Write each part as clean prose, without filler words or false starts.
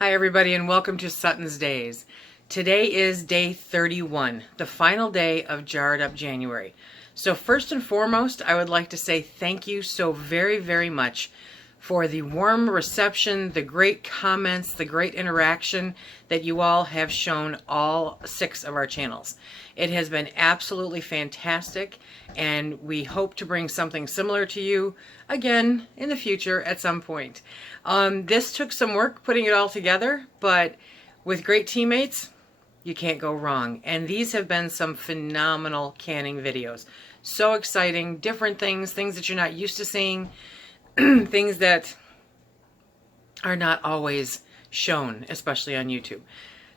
Hi everybody and welcome to Sutton's Daze. Today is day 31, the final day of Jarred Up January. So first and foremost, I would like to say thank you so very, very much for the warm reception, the great comments, the great interaction that you all have shown all 6 of our channels. It has been absolutely fantastic, and we hope to bring something similar to you again in the future at some point. This took some work putting it all together, but with great teammates, you can't go wrong. And these have been some phenomenal canning videos. So exciting, different things that you're not used to seeing, things that are not always shown, especially on YouTube.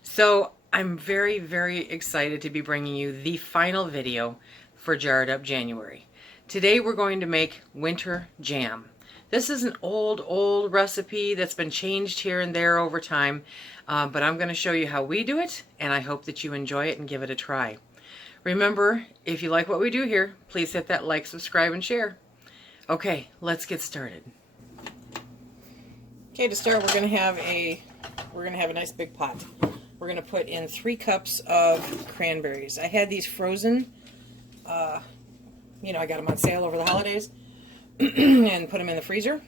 So I'm very, very excited to be bringing you the final video for Jarred Up January. Today we're going to make winter jam. This is an old recipe that's been changed here and there over time, but I'm going to show you how we do it, and I hope that you enjoy it and give it a try. Remember, if you like what we do here, please hit that like, subscribe, and share. Okay, let's get started. Okay, to start, we're going to have a nice big pot. We're going to put in 3 cups of cranberries. I had these frozen. I got them on sale over the holidays and put them in the freezer.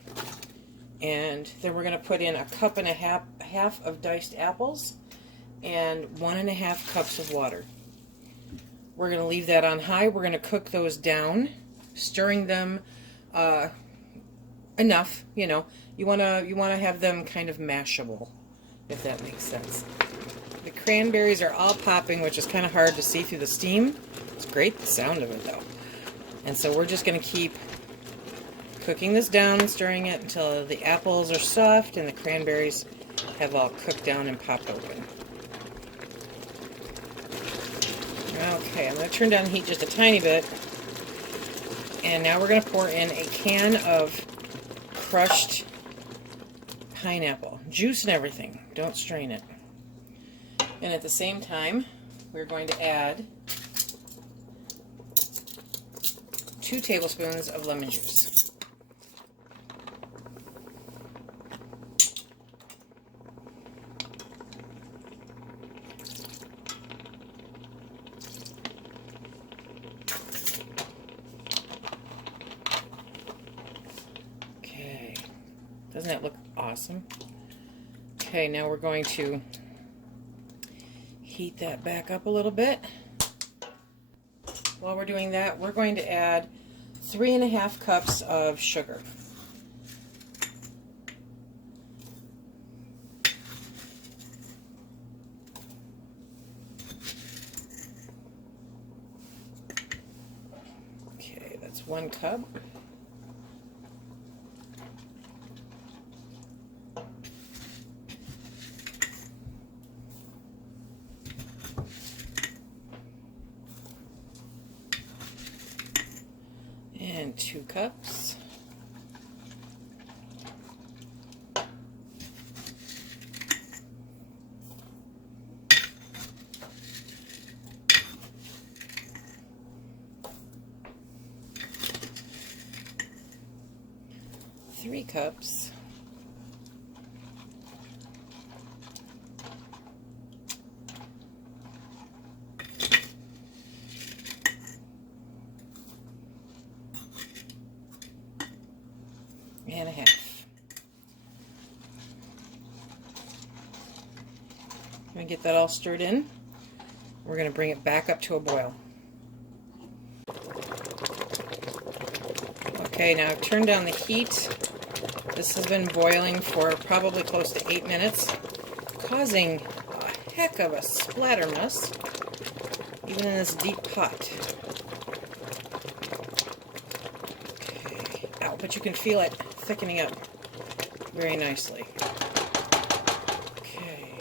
And then we're going to put in a cup and a half of diced apples and 1.5 cups of water. We're going to leave that on high. We're going to cook those down, stirring them enough. You want to have them kind of mashable, if that makes sense. The cranberries are all popping, which is kind of hard to see through the steam. It's great, the sound of it, though. And so we're just going to keep cooking this down, stirring it until the apples are soft and the cranberries have all cooked down and popped open. Okay, I'm going to turn down the heat just a tiny bit. And now we're going to pour in a can of crushed pineapple. Juice and everything. Don't strain it. And at the same time, we're going to add 2 tablespoons of lemon juice. Okay, doesn't that look awesome? Okay, now we're going to heat that back up a little bit. While we're doing that, we're going to add 3.5 cups of sugar. Okay, that's 1 cup. And 2 cups. Three cups. And a half. I'm going to get that all stirred in. We're going to bring it back up to a boil. Okay, now I've turned down the heat. This has been boiling for probably close to 8 minutes, causing a heck of a splatter mess, even in this deep pot. Okay, ow, but you can feel it thickening up very nicely. Okay,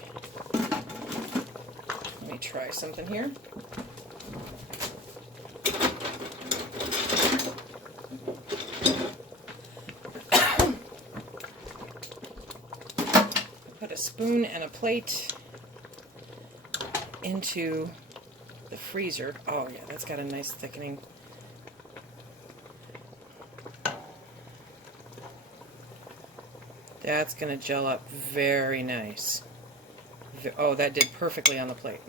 let me try something here. Put a spoon and a plate into the freezer. Oh yeah, that's got a nice thickening. That's going to gel up very nice. Oh, that did perfectly on the plate.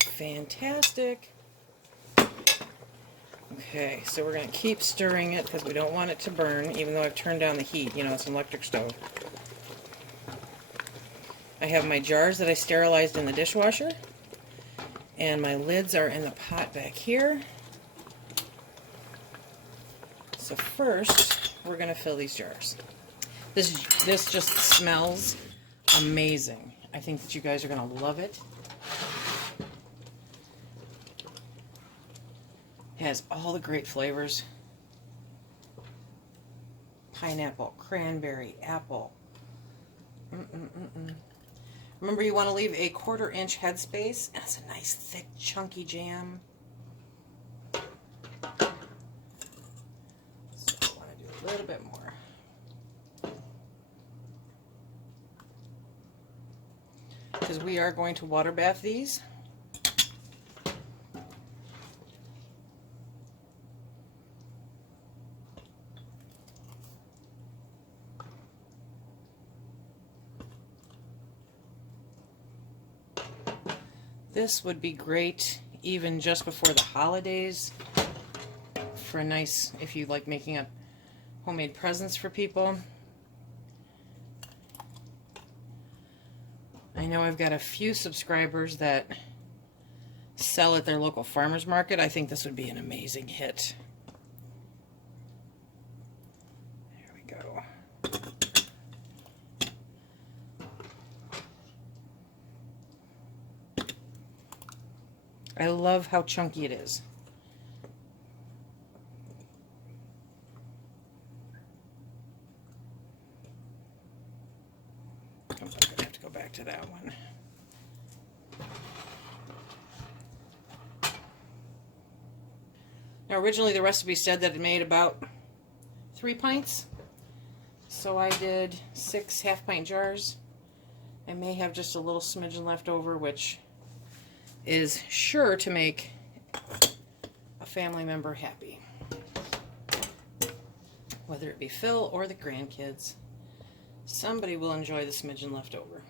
Fantastic. Okay, so we're going to keep stirring it because we don't want it to burn, even though I've turned down the heat. You know, it's an electric stove. I have my jars that I sterilized in the dishwasher, and my lids are in the pot back here. So first, we're going to fill these jars. This just smells amazing. I think that you guys are going to love it. It has all the great flavors. Pineapple, cranberry, apple. Remember, you want to leave a 1/4 inch headspace. That's a nice, thick, chunky jam. So I want to do a little bit more. Because we are going to water bath these. This would be great even just before the holidays for a nice, if you like making up homemade presents for people. I know I've got a few subscribers that sell at their local farmers market. I think this would be an amazing hit. There we go. I love how chunky it is. I'm going to have to go back to that one. Now, originally the recipe said that it made about 3 pints. So I did 6 half-pint jars. I may have just a little smidgen left over, which is sure to make a family member happy. Whether it be Phil or the grandkids, somebody will enjoy the smidgen left over.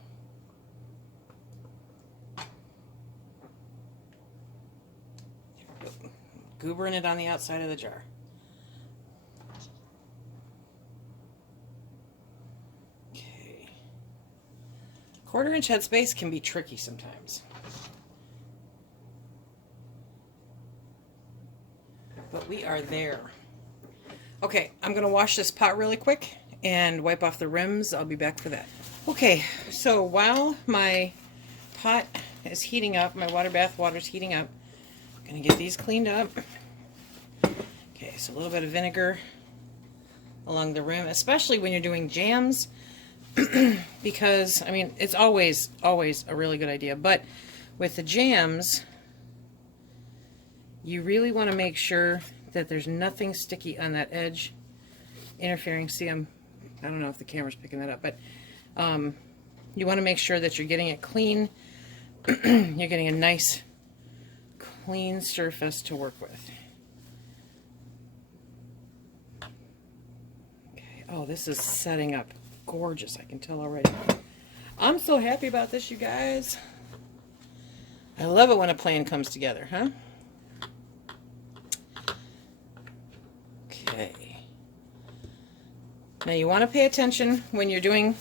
There we go. Goobering it on the outside of the jar. Okay. 1/4 inch headspace can be tricky sometimes. But we are there. Okay, I'm going to wash this pot really quick and wipe off the rims. I'll be back for that. Okay, so while my pot is heating up, my water bath water is heating up, I'm going to get these cleaned up. Okay, so a little bit of vinegar along the rim, especially when you're doing jams, because, I mean, it's always a really good idea, but with the jams, you really want to make sure that there's nothing sticky on that edge interfering. See, I don't know if the camera's picking that up, but you want to make sure that you're getting it clean. You're getting a nice, clean surface to work with. Okay. Oh, this is setting up gorgeous. I can tell already. I'm so happy about this, you guys. I love it when a plan comes together, huh? Okay. Now you want to pay attention when you're doing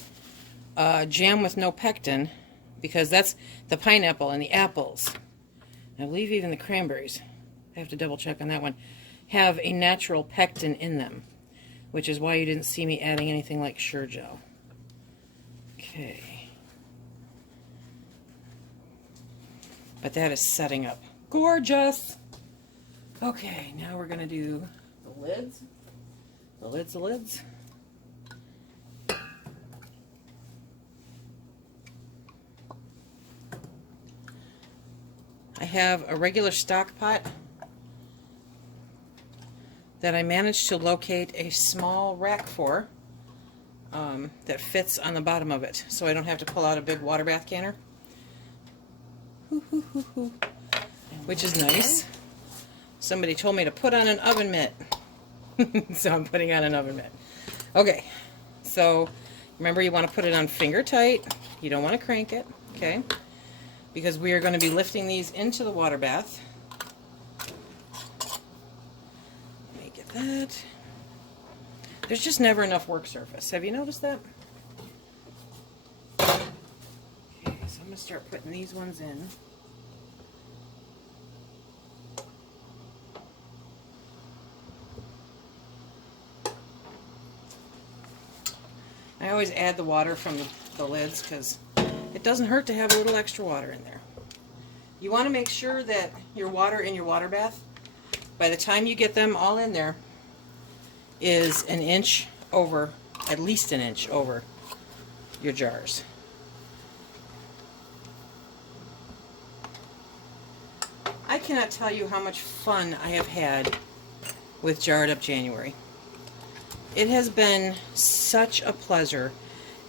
jam with no pectin, because that's the pineapple and the apples. I believe even the cranberries, I have to double check on that one, have a natural pectin in them, which is why you didn't see me adding anything like Sure Gel. Okay. But that is setting up gorgeous. Okay, now we're going to do the lids. The lids. I have a regular stock pot that I managed to locate a small rack for that fits on the bottom of it, so I don't have to pull out a big water bath canner, which is nice. Somebody told me to put on an oven mitt, so I'm putting on an oven mitt. Okay, so Remember, you want to put it on finger tight. You don't want to crank it, okay? Because we are going to be lifting these into the water bath. Let me get that. There's just never enough work surface. Have you noticed that? Okay, so I'm going to start putting these ones in. I always add the water from the lids because it doesn't hurt to have a little extra water in there. You want to make sure that your water in your water bath, by the time you get them all in there, is an inch over, at least an inch over your jars. I cannot tell you how much fun I have had with Jarred Up January. It has been such a pleasure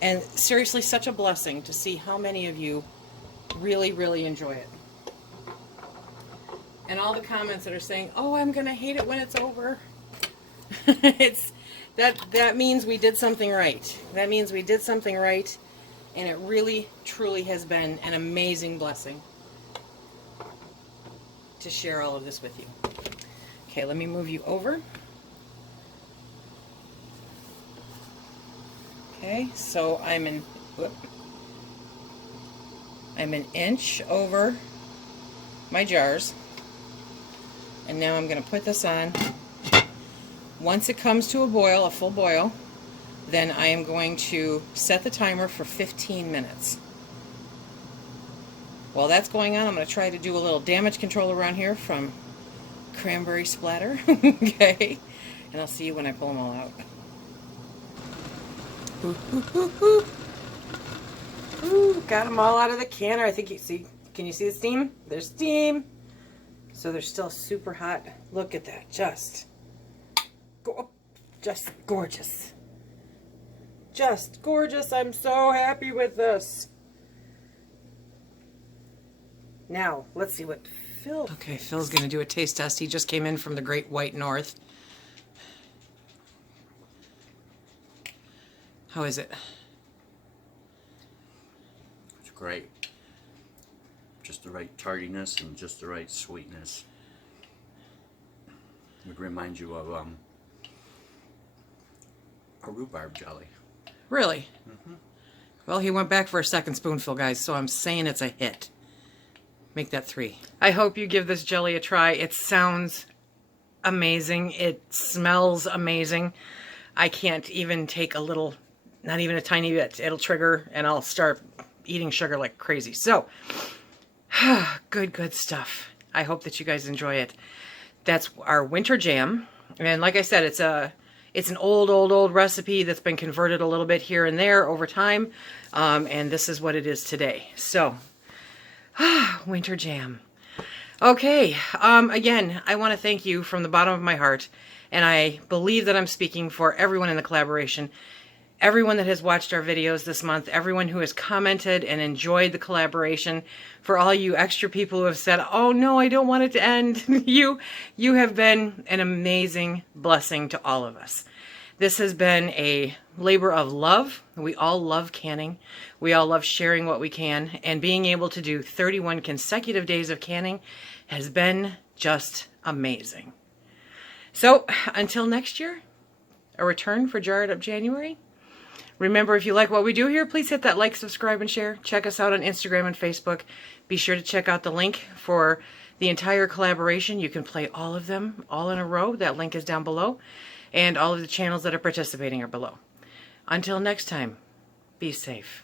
and seriously such a blessing to see how many of you really, really enjoy it. And all the comments that are saying, oh, I'm going to hate it when it's over. That means we did something right. That means we did something right, and it really, truly has been an amazing blessing to share all of this with you. Okay, let me move you over. Okay, so I'm an inch over my jars, and now I'm going to put this on. Once it comes to a boil, a full boil, then I am going to set the timer for 15 minutes. While that's going on, I'm going to try to do a little damage control around here from cranberry splatter. Okay, and I'll see you when I pull them all out. Ooh, ooh, ooh, ooh. Ooh, got them all out of the canner. I think you see, can you see the steam? There's steam. So they're still super hot. Look at that, just gorgeous. Just gorgeous. I'm so happy with this. Now, let's see what Phil... Okay, Phil's going to do a taste test. He just came in from the Great White North. How is it? It's great. Just the right tardiness and just the right sweetness. It would remind you of a rhubarb jelly. Really? Mm-hmm. Well, he went back for a second spoonful, guys, so I'm saying it's a hit. Make that 3. I hope you give this jelly a try. It sounds amazing. It smells amazing. I can't even take a little... Not even a tiny bit. It'll trigger and I'll start eating sugar like crazy. So, good stuff. I hope that you guys enjoy it. That's our winter jam. And like I said, it's an old recipe that's been converted a little bit here and there over time. And this is what it is today. So, winter jam. Okay. Again, I want to thank you from the bottom of my heart. And I believe that I'm speaking for everyone in the collaboration. Everyone that has watched our videos this month, everyone who has commented and enjoyed the collaboration, for all you extra people who have said, oh no, I don't want it to end, you have been an amazing blessing to all of us. This has been a labor of love. We all love canning. We all love sharing what we can, and being able to do 31 consecutive days of canning has been just amazing. So until next year, a return for Jarred Up January. Remember, if you like what we do here, please hit that like, subscribe, and share. Check us out on Instagram and Facebook. Be sure to check out the link for the entire collaboration. You can play all of them all in a row. That link is down below. And all of the channels that are participating are below. Until next time, be safe.